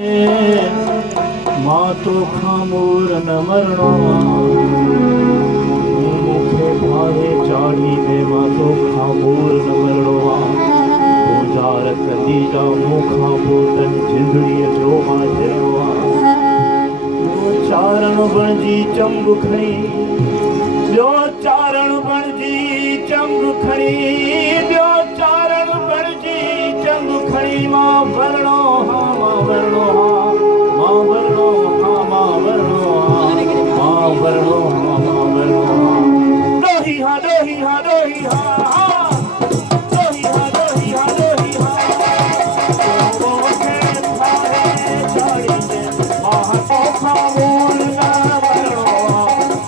मां तो खामूर न मरणो मूंखे भावे चाढ़ी में मां तो खामूर न मरणो गुज़ार कदी जा मूंखां पोइ जिंदड़ीअ जो मां जहिड़ो चारण बणजी चंब खणी ॿियो चारण बणजी चंब खणी ॿियो चारण बणजी चंब खणी मां वरणो हा मां वरणो हा मां वरणो हा मां वरणो हा मां वरणो हा मां वरणो हा ॾोही हा ॾोही हा ॾोही हा ॾोही हा ॾोही हा ॾोही हा चाड़ी में मां तो खामूर न मरणो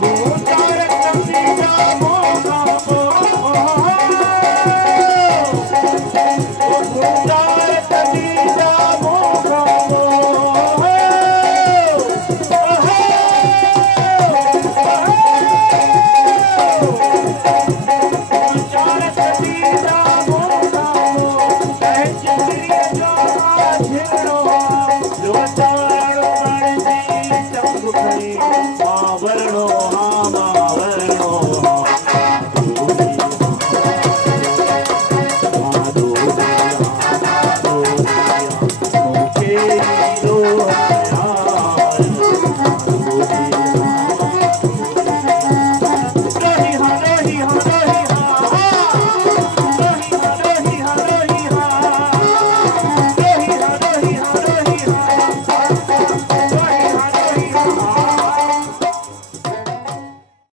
गुज़ार कदी जा मूंखां पोइ गुज़ार कदी जा मूंखां पोइ गुज़ार कदी जा मूंखां पोइ जिंदड़ीअ जो